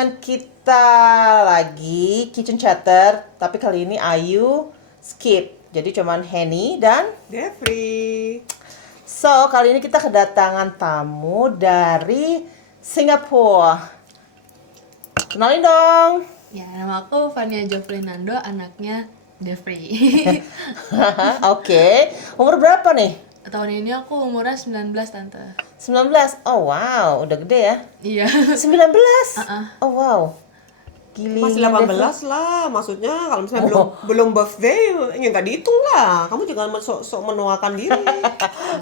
dengan kita lagi Kitchen Chatter, tapi kali ini Ayu skip. Jadi cuman Henny dan Jeffrey. So, kali ini kita kedatangan tamu dari Singapura. Kenalin dong. Ya, nama aku Fania Jofri Nando, anaknya Jeffrey. Oke. Umur berapa nih? Tahun ini aku umurnya 19, Tante. 19. Oh wow, udah gede ya. Iya. 19. Oh wow. Giling. Masih 18 lah, maksudnya kalau misalnya belum birthday, ya nggak dihitung lah. Kamu jangan sok menuakan diri.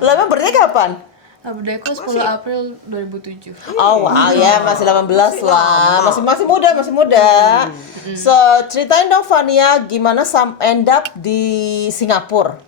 Lah emang birthday kapan? Birthday-ku 10 April 2007. Oh wow, ya masih 18 lah. Masih muda. So, ceritain dong Fania gimana end up di Singapura.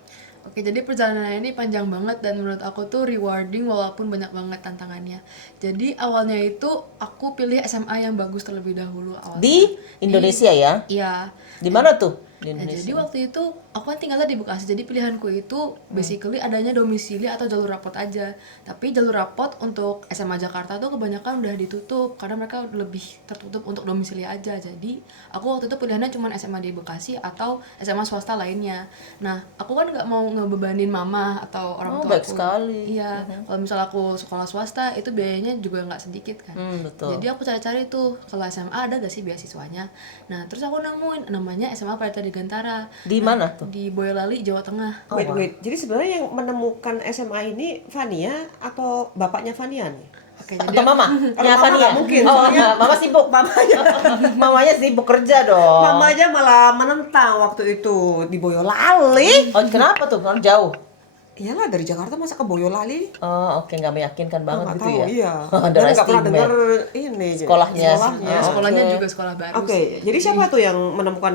Oke, jadi perjalanan ini panjang banget dan menurut aku tuh rewarding walaupun banyak banget tantangannya. Jadi awalnya itu aku pilih SMA yang bagus terlebih dahulu awalnya. Di Indonesia ya? Iya. Di mana tuh? Di Nah, Indonesia. jadi waktu itu aku kan tinggalnya di Bekasi. Jadi pilihanku itu basically adanya domisili atau jalur rapot aja. Tapi jalur rapot untuk SMA Jakarta tuh kebanyakan udah ditutup karena mereka lebih tertutup untuk domisili aja. Jadi aku waktu itu pilihannya cuma SMA di Bekasi atau SMA swasta lainnya. Nah, aku kan nggak mau ngebebanin mama atau orang tua baik aku. sekali. Iya, kalau misal aku sekolah swasta itu biayanya juga nggak sedikit kan. Betul. Jadi aku cari-cari tuh kalau SMA ada gak sih beasiswanya. Nah, terus aku nemuin namanya SMA Pradita Digantara. Di mana tuh? Di Boyolali, Jawa Tengah. Wait. Jadi sebenarnya yang menemukan SMA ini Fania atau bapaknya Fania nih? Oke, Atau jadi mama? Kalau Ya mama Fania. nggak mungkin, Oh, soalnya mama sibuk. Mamanya sibuk kerja dong. Mama aja malah menentang waktu itu di Boyolali. Oh, kenapa tuh? Kan jauh. Iyalah dari Jakarta masa ke Boyolali? Oh, oke, nggak meyakinkan banget Nggak gitu tahu, ya. iya. Dan Underestimate. nggak pernah dengar ini Sekolahnya. sekolahnya Oke. juga sekolah baru. Oke, jadi siapa tuh yang menemukan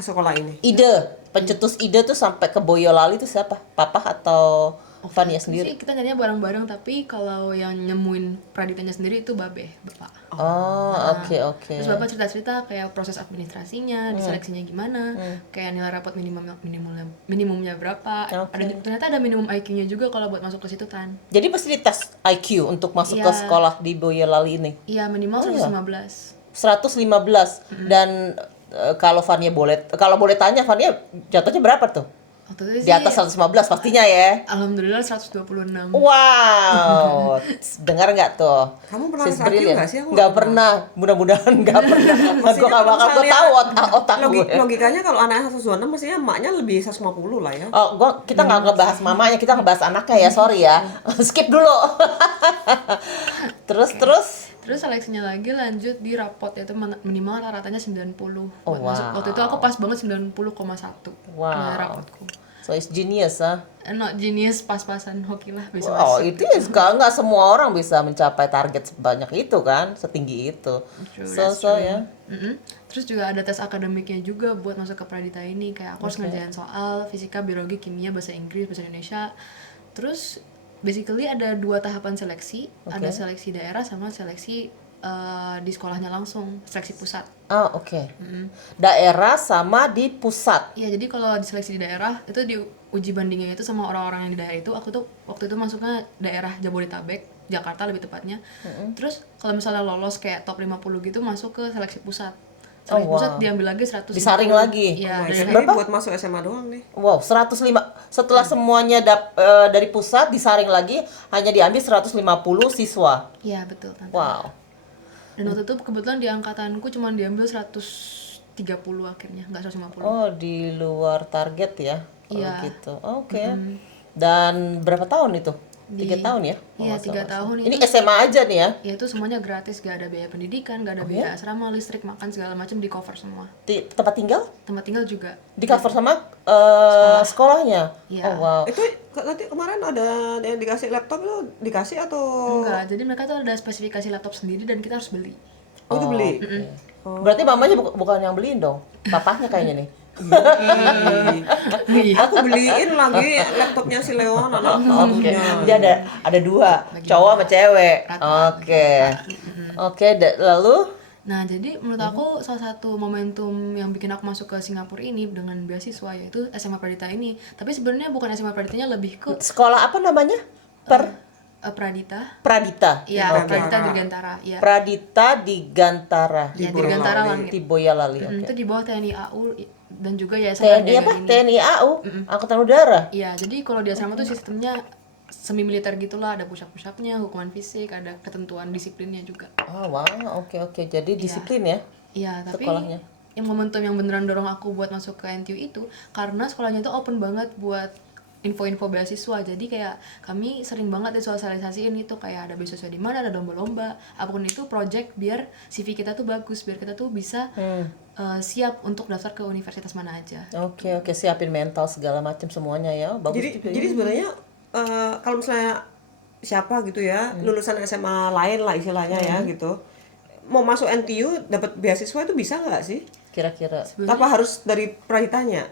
sekolah ini? Ide, pencetus ide tuh sampai ke Boyolali tuh siapa? Papa atau Fania Sih sendiri? kita nyarinya bareng-bareng, tapi kalau yang nemuin Praditanya sendiri itu babe, bapak. Oh, oke. Terus bapak cerita-cerita kayak proses administrasinya, diseleksinya gimana, kayak nilai rapot minimumnya berapa. Oke. Ternyata ada minimum IQ-nya juga kalau buat masuk ke situ kan. Jadi pasti dites IQ untuk masuk ke Iya. sekolah di Boyolali ini. Iya, minimal 115. 115 dan kalau boleh tanya Fania jatuhnya berapa tuh? Waktu itu Di atas 115 pastinya ya. alhamdulillah 126. Wow, dengar nggak tuh? Kamu pernah Sis IQ brilliant. nggak sih? Aku Nggak nggak pernah. Mudah-mudahan nggak pernah. Gue nggak bakal gue tahu otak gue. Logikanya kalau anaknya 126 mestinya emaknya lebih 150 lah ya. Oh, kita nggak ngebahas mamanya, kita ngebahas anaknya ya, sorry ya. Skip dulu. terus. Terus seleksinya lagi lanjut di rapot, yaitu minimal rata-ratanya 90. Buat masuk. wow. Waktu itu aku pas banget 90,1 Wow. nilai rapotku. So it's genius ah. Not genius, pas-pasan, hoki lah bisa Wow, masuk. itu ya nggak semua orang bisa mencapai target sebanyak itu kan, setinggi itu. So ya. Terus juga ada tes akademiknya juga buat masuk ke Pradita ini. Kayak aku harus ngerjain soal fisika, biologi, kimia, bahasa Inggris, bahasa Indonesia. Terus basically ada 2 tahapan seleksi. Ada seleksi daerah sama seleksi di sekolahnya langsung, seleksi pusat. Ah, oke. Daerah sama di pusat. Iya, jadi kalau diseleksi di daerah itu di uji bandingnya itu sama orang-orang yang di daerah itu, aku tuh waktu itu masuknya daerah Jabodetabek, Jakarta lebih tepatnya. Terus kalau misalnya lolos kayak top 50 gitu masuk ke seleksi pusat. Seleksi pusat diambil lagi 100. Disaring lagi. Iya, Nah, dan ini buat masuk SMA doang nih. Wow, 105. Setelah semuanya dari pusat disaring lagi hanya diambil 150 siswa. iya betul, Tante. Wow. Dan waktu itu kebetulan di angkatanku cuma diambil 130 akhirnya, nggak 150. Oh, di luar target ya. Kalau Iya. gitu. Oke. Dan berapa tahun itu? 3 tahun ya? Iya, 3 tahun Ini itu. SMA aja nih ya. Ya itu semuanya gratis, gak ada biaya pendidikan, gak ada biaya asrama, listrik, makan segala macam di cover semua. Tempat tinggal Tempat tinggal juga. di cover sama sekolahnya. Iya. Oh wow. Itu nanti kemarin ada yang dikasih laptop itu dikasih atau Enggak, jadi mereka tuh ada spesifikasi laptop sendiri dan kita harus beli. oh, itu beli? Berarti mamanya bukan yang beliin dong. Papahnya kayaknya nih. Aku beliin lagi laptopnya si Leon anak Oke. satunya. Dia ada 2, cowok sama cewek. Rata. Oke. Oke, lalu Nah, jadi menurut aku salah satu momentum yang bikin aku masuk ke Singapura ini dengan beasiswa yaitu SMA Pradita ini. Tapi sebenarnya bukan SMA Praditanya, lebih ke sekolah apa namanya? Pradita. Pradita. Iya, Oke. Pradita Dirgantara. Iya. Pradita di Gantara. Iya, Dirgantara Langit. Di Boyolali. Itu di bawah TNI AU dan juga Yayasan TNI Ardega apa? ini. TNI AU, Angkatan Udara. Iya, jadi kalau di asrama tuh sistemnya semi militer gitulah, ada push-up-nya, hukuman fisik, ada ketentuan disiplinnya juga. Oh, wow, oke. Jadi disiplin ya Iya, tapi sekolahnya. yang momentum yang beneran dorong aku buat masuk ke NTU itu karena sekolahnya itu open banget buat info-info beasiswa. Jadi kayak kami sering banget disosialisasiin itu kayak ada beasiswa di mana, ada lomba-lomba, apapun itu project biar CV kita tuh bagus, biar kita tuh bisa siap untuk daftar ke universitas mana aja. Oke, siapin mental segala macam semuanya ya. Bagus juga. Jadi sebenarnya kalau misalnya siapa gitu ya, lulusan SMA lain lah istilahnya ya gitu, mau masuk NTU dapat beasiswa itu bisa nggak sih? Kira-kira. Apa harus dari Praditanya?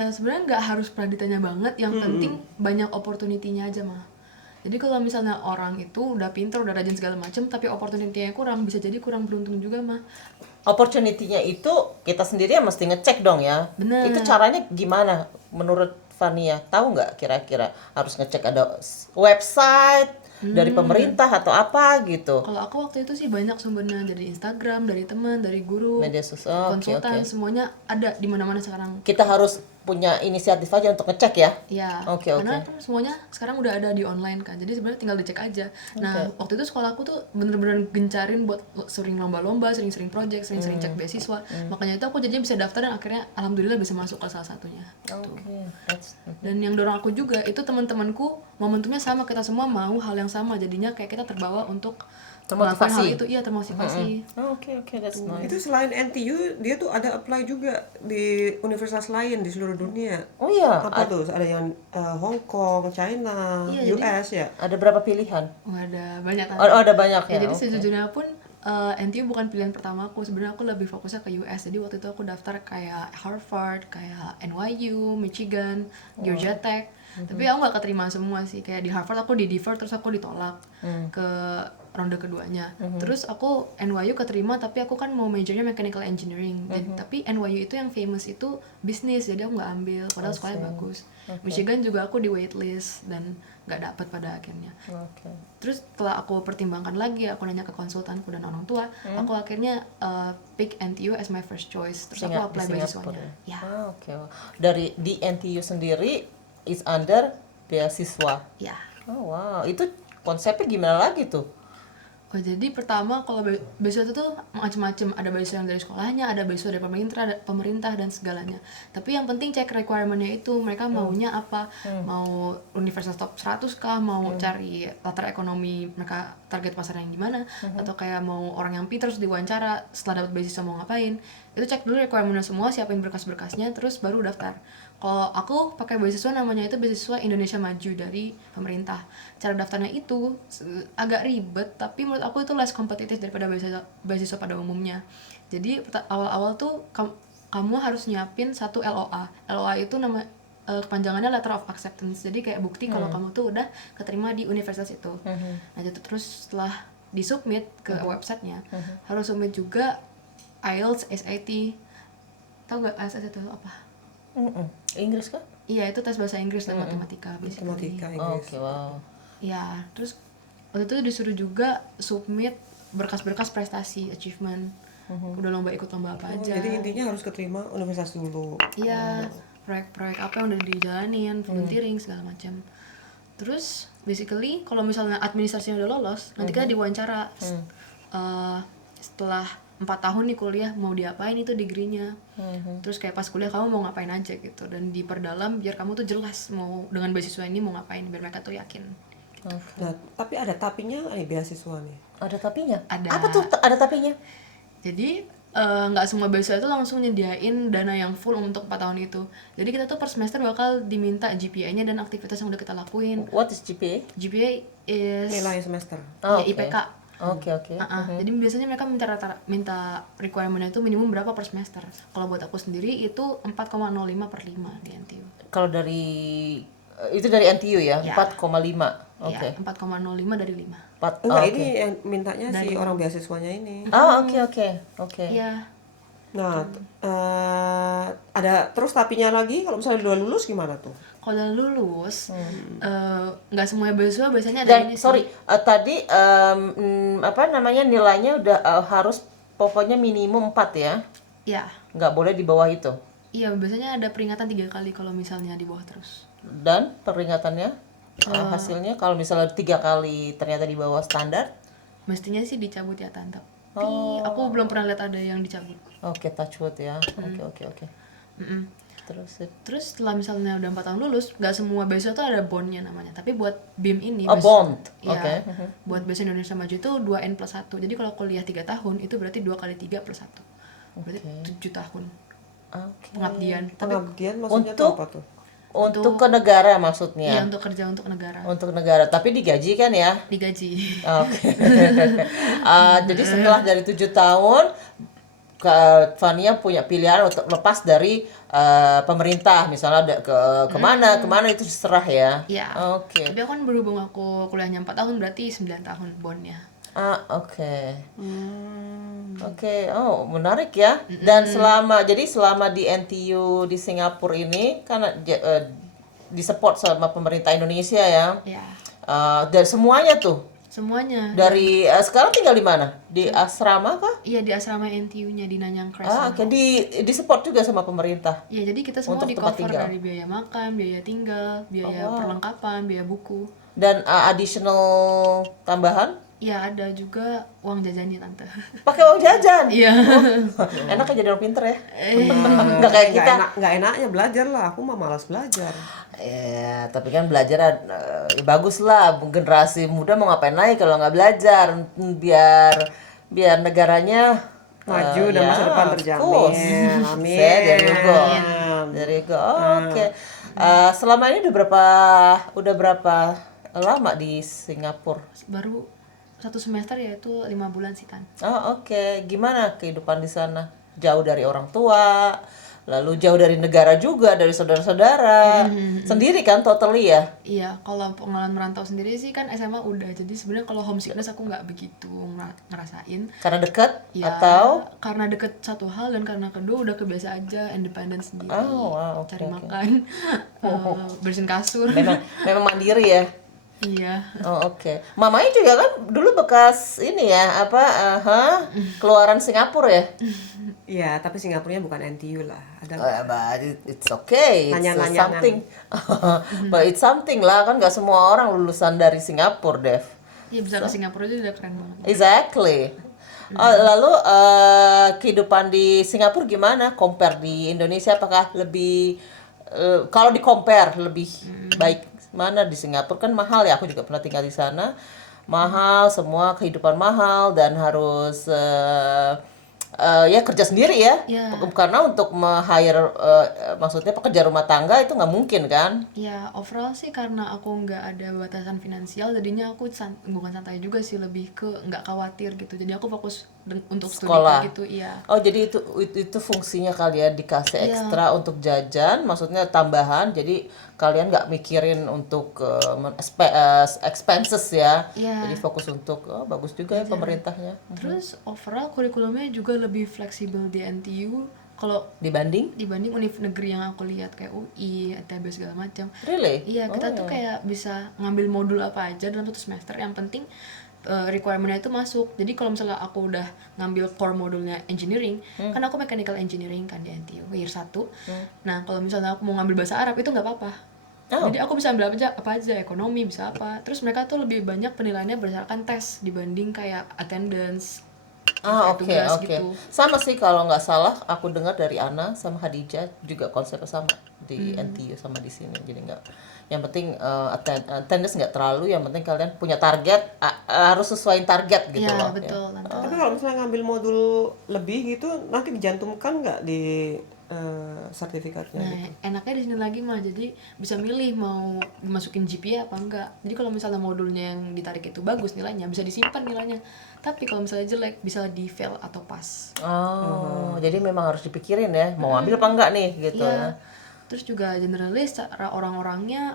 Sebenarnya nggak harus praditanya banget, yang penting banyak opportunity-nya aja mah. Jadi kalau misalnya orang itu udah pinter, udah rajin segala macam, tapi opportunity-nya kurang, bisa jadi kurang beruntung juga mah. Opportunity-nya itu kita sendiri yang mesti ngecek dong ya. Bener. Itu caranya gimana menurut Fania? Tahu nggak kira-kira harus ngecek ada website dari pemerintah atau apa gitu? Kalau aku waktu itu sih banyak sumbernya dari Instagram, dari teman, dari guru, Media sosial. Oke. konsultan, semuanya ada di mana-mana sekarang. Kita harus punya inisiatif aja untuk ngecek ya. Iya, Oke. karena kan semuanya sekarang udah ada di online kan, jadi sebenarnya tinggal dicek aja. Nah, waktu itu sekolah aku tuh bener-bener gencarin buat sering lomba-lomba, sering-sering project, sering-sering cek beasiswa. Makanya itu aku jadinya bisa daftar dan akhirnya alhamdulillah bisa masuk ke salah satunya. Oke. Dan yang dorong aku juga itu teman-temanku momentumnya sama, kita semua mau hal yang sama, jadinya kayak kita terbawa untuk melakukan hal itu, iya termotivasi. Oke, that's nice. Itu selain NTU dia tuh ada apply juga di universitas lain di seluruh dunia. Oh iya, Apa tuh? Ada yang Hong Kong, China, Iya, US ya. ada berapa pilihan? Ada banyak kan. Oh, ada banyak ya. Ya, jadi Oke. sejujurnya pun NTU bukan pilihan pertama aku. Sebenarnya aku lebih fokusnya ke US. Jadi waktu itu aku daftar kayak Harvard, kayak NYU, Michigan, Georgia Tech. Tapi aku nggak keterima semua sih. Kayak di Harvard aku di defer, terus aku ditolak ke ronde keduanya. Terus aku NYU keterima, tapi aku kan mau majornya mechanical engineering. Jadi, tapi NYU itu yang famous itu bisnis, jadi aku nggak ambil. Padahal sekolahnya bagus. Michigan juga aku di waitlist dan nggak dapat pada akhirnya. Oke. Terus setelah aku pertimbangkan lagi, aku nanya ke konsultanku dan orang tua, aku akhirnya pick NTU as my first choice. Terus aku apply beasiswanya. Ya. Oke. Dari di NTU sendiri is under beasiswa. Ya. Oh wow, itu konsepnya gimana lagi tuh? Oh, jadi pertama kalau beasiswa itu tuh macam-macam, ada beasiswa yang dari sekolahnya, ada beasiswa dari pemerintah dan segalanya. Tapi yang penting cek requirement-nya itu, mereka maunya apa? Mau universitas top 100 kah? Mau cari latar ekonomi mereka target pasar yang gimana? Atau kayak mau orang yang pintar terus diwawancara setelah dapat beasiswa mau ngapain? Itu cek dulu requirement-nya semua, siapin berkas-berkasnya, terus baru daftar. Kalau aku pakai beasiswa namanya itu beasiswa Indonesia Maju dari pemerintah. Cara daftarnya itu agak ribet, tapi menurut aku itu less kompetitif daripada beasiswa pada umumnya. Jadi awal-awal tuh kamu harus nyiapin satu LOA. LOA itu nama kepanjangannya Letter of Acceptance. Jadi kayak bukti kalau kamu tuh udah keterima di universitas itu. Nah, jadi terus setelah disubmit ke websitenya, harus submit juga IELTS, SAT. Tahu nggak IELTS itu apa? Inggris kan? Iya, itu tes bahasa Inggris dan matematika. Matematika Inggris. Oke, wow. Ya, terus waktu itu disuruh juga submit berkas-berkas prestasi, achievement. Udah lomba ikut lomba apa aja. Jadi intinya harus keterima universitas dulu. Iya, proyek-proyek apa yang udah dijalanin, volunteering segala macam. Terus basically kalau misalnya administrasinya udah lolos, nanti kita diwawancara. Setelah 4 tahun nih kuliah mau diapain itu degree-nya. Terus kayak pas kuliah kamu mau ngapain aja gitu, dan diperdalam biar kamu tuh jelas mau dengan beasiswa ini mau ngapain, biar mereka tuh yakin. Nah, tapi ada tapinya nih beasiswa nih. Ada tapinya? Ada. Apa tuh ada tapinya? Jadi nggak semua beasiswa itu langsung nyediain dana yang full untuk 4 tahun itu. Jadi kita tuh per semester bakal diminta GPA-nya dan aktivitas yang udah kita lakuin. What is GPA? GPA is Nilai semester. Oh, ya, oke. IPK. Oke. Jadi biasanya mereka minta requirement-nya itu minimum berapa per semester. Kalau buat aku sendiri itu 4,05 per 5 di NTU. Kalau dari itu dari NTU ya, Ya. 4,5. Oke. Ya, 4,05 dari 5. Enggak, ini yang mintanya si orang beasiswanya ini. Oh, oke. Iya. Nah, ada terus tapinya lagi kalau misalnya udah lulus gimana tuh? Kalau udah lulus, nggak semua beasiswa biasanya ada Dan ini sih. sorry, tadi apa namanya nilainya udah harus pokoknya minimum 4 ya, Ya, nggak boleh di bawah itu. iya biasanya ada peringatan 3 kali kalau misalnya di bawah terus. Dan peringatannya hasilnya kalau misalnya 3 kali ternyata di bawah standar, Mestinya sih dicabut ya tante. Tapi aku belum pernah lihat ada yang dicabut. oke touch wood ya, oke. Mm-mm. Terus Terus setelah misalnya udah 4 tahun lulus, nggak semua beasiswa tuh ada bondnya namanya. Tapi buat BIM ini, bond, iya, oke. buat beasiswa Indonesia Maju itu 2N+1. Jadi kalau kuliah 3 tahun itu berarti 2 kali 3 plus 1. Berarti 7 tahun Oke. pengabdian. Tapi Pengabdian maksudnya Untuk- tuh apa tuh? Untuk ke negara iya maksudnya, untuk kerja untuk negara. untuk negara, tapi digaji kan ya? Digaji. Oke. Jadi setelah dari 7 tahun, Fania punya pilihan untuk lepas dari pemerintah, misalnya kemana itu terserah ya. Iya. Oke. Tapi aku kan berhubung aku kuliahnya 4 tahun berarti 9 tahun bondnya. Oke. Oke, oh menarik ya. Dan selama di NTU di Singapura ini kan disupport sama pemerintah Indonesia ya. Ya, Dan semuanya tuh semuanya. dari sekarang tinggal di mana? Di asrama kah? Iya di asrama NTU-nya di Nanyang Crescent. Oke, di support juga sama pemerintah. Iya, jadi kita semua Untuk di tempat cover tinggal. dari biaya makan, biaya tinggal, biaya perlengkapan, biaya buku. Dan additional tambahan Iya, ada juga uang jajannya tante. pakai uang jajan. Iya. Enak ya jadi orang pinter ya. Nggak kayak kita. Nggak enaknya belajar lah. Aku mah malas belajar. Ya, tapi kan belajar bagus lah. Generasi muda mau ngapain lagi kalau nggak belajar, biar negaranya Maju dan masa depan of terjamin. course. Amin. There you go. There you go. Oke. Selama ini udah berapa lama di Singapura? Baru 1 semester ya itu 5 bulan sih kan. Oke. Gimana kehidupan di sana? Jauh dari orang tua, lalu jauh dari negara juga, dari saudara-saudara. Sendiri kan totally ya? Iya, kalau pengalaman merantau sendiri sih kan SMA udah. Jadi sebenarnya kalau homesickness aku nggak begitu ngerasain. Karena dekat Ya, atau karena deket satu hal dan karena kedua udah kebiasa aja independen sendiri. wow, oke, Cari oke. makan, bersihin kasur. memang mandiri ya? Iya. Oke. Mamanya juga kan dulu bekas ini ya, keluaran Singapura ya? Iya, tapi Singapurnya bukan NTU lah. Ada But it's okay. It's Nanya-nanyangan. something. But it's something lah, kan nggak semua orang lulusan dari Singapura, Dev. Iya bisa ke Singapura aja udah keren banget. Exactly. Lalu kehidupan di Singapura gimana? Compare di Indonesia apakah lebih kalau di compare lebih baik mana di Singapura kan mahal ya, aku juga pernah tinggal di sana. Mahal, semua kehidupan mahal dan harus ya kerja sendiri ya. Ya. Karena untuk hire maksudnya pekerja rumah tangga itu nggak mungkin kan? Ya overall sih karena aku nggak ada batasan finansial jadinya aku bukan santai juga sih, lebih ke nggak khawatir gitu. Jadi aku fokus untuk studi Sekolah. gitu. Iya. Oh jadi itu fungsinya kalian dikasih Iya. ekstra untuk jajan, maksudnya tambahan. Jadi kalian nggak mikirin untuk expenses ya. Iya. Jadi fokus untuk bagus juga ya pemerintahnya. Terus overall kurikulumnya juga lebih fleksibel di NTU kalau Dibanding? dibanding univ negeri yang aku lihat kayak UI, ITB segala macam. Really? Iya, kita tuh kayak bisa ngambil modul apa aja dalam 1 semester. Yang penting requirement-nya itu masuk. Jadi kalau misalnya aku udah ngambil core modulnya engineering, kan aku mechanical engineering kan di NTU year 1. Nah, kalau misalnya aku mau ngambil bahasa Arab itu nggak apa-apa. Jadi aku bisa ambil apa aja, ekonomi bisa apa. Terus mereka tuh lebih banyak penilaiannya berdasarkan tes dibanding kayak attendance. Oke, tugas oke. gitu. Sama sih kalau nggak salah aku dengar dari Ana sama Hadijah juga konsepnya sama di NTU sama di sini. Jadi nggak, yang penting attendance nggak terlalu, yang penting kalian punya target, harus sesuaiin target gitu Iya, loh. betul. Tante. Tapi kalau misalnya ngambil modul lebih gitu, nanti dicantumkan nggak di sertifikatnya Nah, gitu? enaknya di sini lagi mah jadi bisa milih mau dimasukin GPA apa enggak. Jadi kalau misalnya modulnya yang ditarik itu bagus nilainya, bisa disimpan nilainya. Tapi kalau misalnya jelek, bisa di fail atau pass. Jadi memang harus dipikirin ya, mau ambil apa enggak nih gitu ya. Iya. Terus juga generalis cara orang-orangnya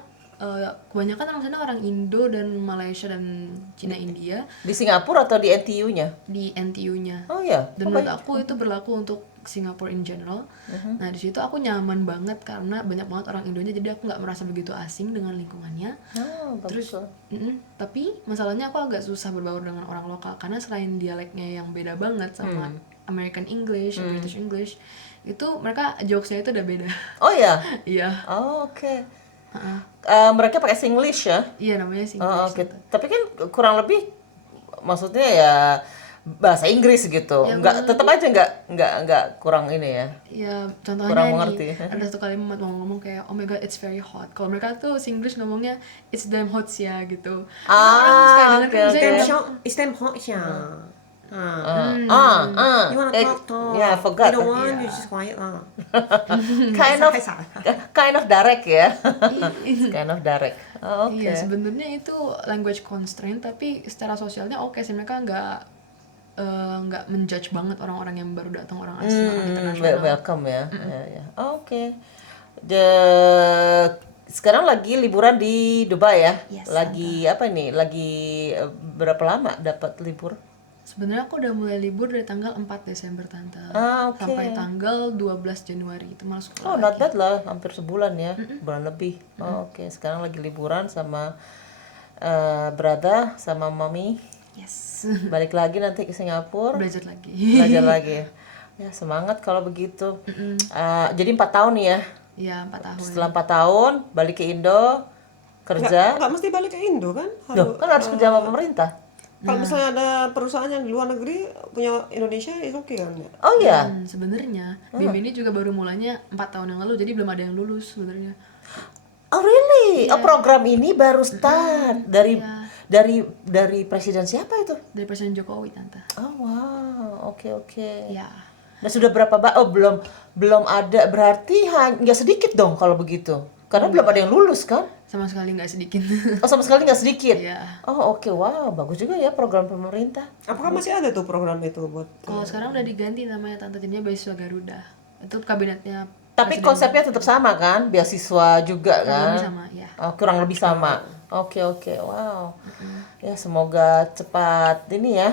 kebanyakan orang sana orang Indo dan Malaysia dan Cina India Di Singapura atau di NTU-nya? di NTU-nya. Oh ya. Dan menurut aku itu berlaku untuk Singapore in general. Nah di situ aku nyaman banget karena banyak banget orang Indonya, jadi aku nggak merasa begitu asing dengan lingkungannya. Oh, bagus Terus loh. tapi masalahnya aku agak susah berbaur dengan orang lokal karena selain dialeknya yang beda banget sama American English, British English, itu mereka jokesnya itu udah beda. Oh ya. Iya, Oh, oke. Mereka pakai Singlish ya? iya namanya Oh, Singlish. oke. Tapi kan kurang lebih maksudnya ya bahasa Inggris gitu. Ya, Enggak, tetap aja enggak kurang ini ya. Ya contohnya Kurang nih, mengerti. ada satu kalimat mau ngomong kayak oh my god it's very hot. Kalau mereka tuh Singlish ngomongnya it's damn hot ya gitu. Orang suka denger kan, oke, misalnya oke. It's them hot ya. You wanna talk? Yeah, I forgot. You don't want, you just quiet lah. kind of direct ya. It's kind of direct. Oh, oke. Iya sebenarnya itu language constraint, tapi secara sosialnya oke sih, mereka nggak menjudge banget orang-orang yang baru datang, orang asing, orang internasional. Welcome ya. Ya, ya. Oke. Sekarang lagi liburan di Dubai ya. Yes, Lagi apa nih? Lagi berapa lama dapat libur? Sebenarnya aku udah mulai libur dari tanggal 4 Desember Tante. Oke. Sampai tanggal 12 Januari itu malah sekolah. Oh, not bad lah, hampir sebulan ya, bulan lebih. Oh, oke, sekarang lagi liburan sama brother sama mami. Yes. Balik lagi nanti ke Singapura, Belajar lagi. belajar lagi. Ya semangat kalau begitu. Jadi 4 tahun nih ya. Iya 4 tahun. Setelah 4 tahun balik ke Indo kerja. Nggak mesti balik ke Indo kan? Loh, kan harus kerja sama pemerintah. Kalau misalnya ada perusahaan yang di luar negeri punya Indonesia, itu oke kan? Ya? Oh iya. Sebenarnya BIM ini juga baru mulanya 4 tahun yang lalu, jadi belum ada yang lulus sebenarnya. Oh really? Oh, program ini baru start dari presiden siapa itu? Dari Presiden Jokowi Tante. Oh wow, oke. Ya. Nah sudah berapa oh belum ada, berarti nggak sedikit dong kalau begitu, karena belum ada yang lulus kan? Sama sekali nggak sedikit. Oh sama sekali nggak sedikit. Iya. Oh oke, wow, bagus juga ya program pemerintah. Apakah masih ada tuh program itu buat? Kalau sekarang udah diganti namanya Tante, jadinya beasiswa Garuda. Itu kabinetnya. Tapi konsepnya tetap sama kan, beasiswa juga kan? Kurang lebih sama, ya. Oh, kurang lebih sama. Oke, wow. Ya semoga cepat ini ya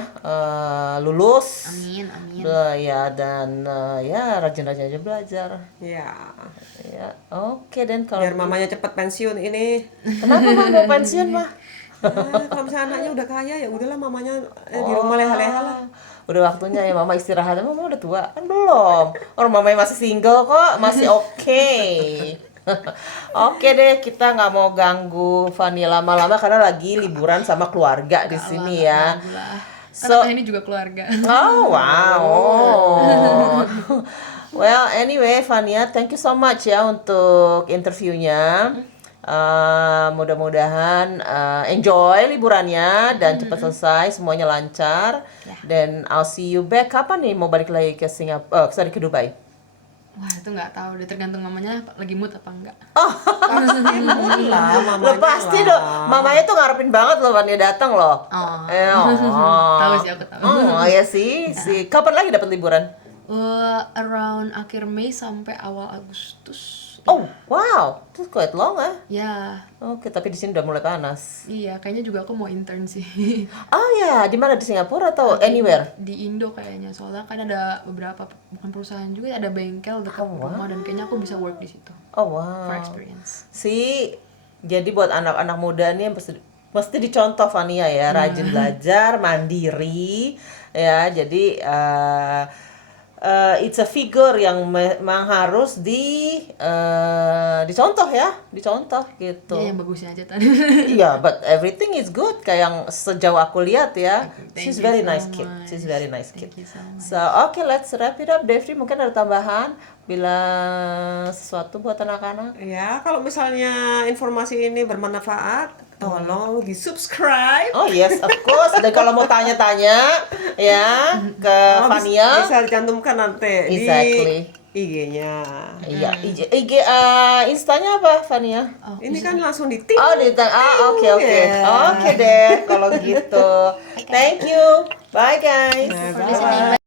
lulus. Amin. Ya dan ya rajin-rajin aja belajar. Ya. Ya, oke dan kalau Biar mamanya cepat pensiun ini. kenapa mah mau pensiun mah? Kalau misalnya anaknya udah kaya ya udahlah mamanya di rumah leha-leha lah. Udah waktunya ya mama istirahat. Mama udah tua kan belum? Orang mamanya masih single kok, masih oke. Oke deh, kita nggak mau ganggu Fani lama-lama karena lagi liburan sama keluarga di sini ya. So, ini juga keluarga. Oh wow. Well, anyway, Fania, thank you so much ya untuk interviewnya. Mudah-mudahan enjoy liburannya dan cepat selesai, semuanya lancar. Dan I'll see you back. Kapan nih mau balik lagi ke Singapura? Sorry, ke Dubai. Wah itu nggak tahu, deh tergantung mamanya lagi mood apa enggak. Lah, Lo pasti dong, mamanya tuh ngarepin banget loh Fania datang loh. Tahu sih, aku tahu. Oh ya sih. Kapan lagi dapat liburan? Around akhir Mei sampai awal Agustus. Oh, wow. Itu quite long ya. Ya, Oke, tapi di sini udah mulai panas. iya kayaknya juga aku mau intern sih. Oh ya, di mana, di Singapura atau anywhere? Di Indo kayaknya, soalnya kan ada beberapa, bukan perusahaan juga, ada bengkel dekat rumah dan kayaknya aku bisa work di situ Oh wow. for experience. Jadi buat anak-anak muda nih mesti dicontoh Fania ya, rajin belajar, mandiri ya. Jadi it's a figure yang memang harus dicontoh ya, dicontoh gitu. Ya yang bagusnya aja tadi. Iya, but everything is good kayak yang sejauh aku lihat ya. Thank She's you very so nice kid. much. She's very nice kid. Thank you so much. So, okay, let's wrap it up. Devri, mungkin ada tambahan bila sesuatu buat anak-anak? Ya, kalau misalnya informasi ini bermanfaat, tolong di-subscribe. Oh yes, of course. Dan kalau mau tanya-tanya ya ke Fania, Bisa dicantumkan nanti Exactly. di IG-nya. iya, IG Instanya apa Fania? Ini kan langsung di tik. Oh, oke. Yeah. Oke deh kalau gitu. Thank you. Bye guys. Bye.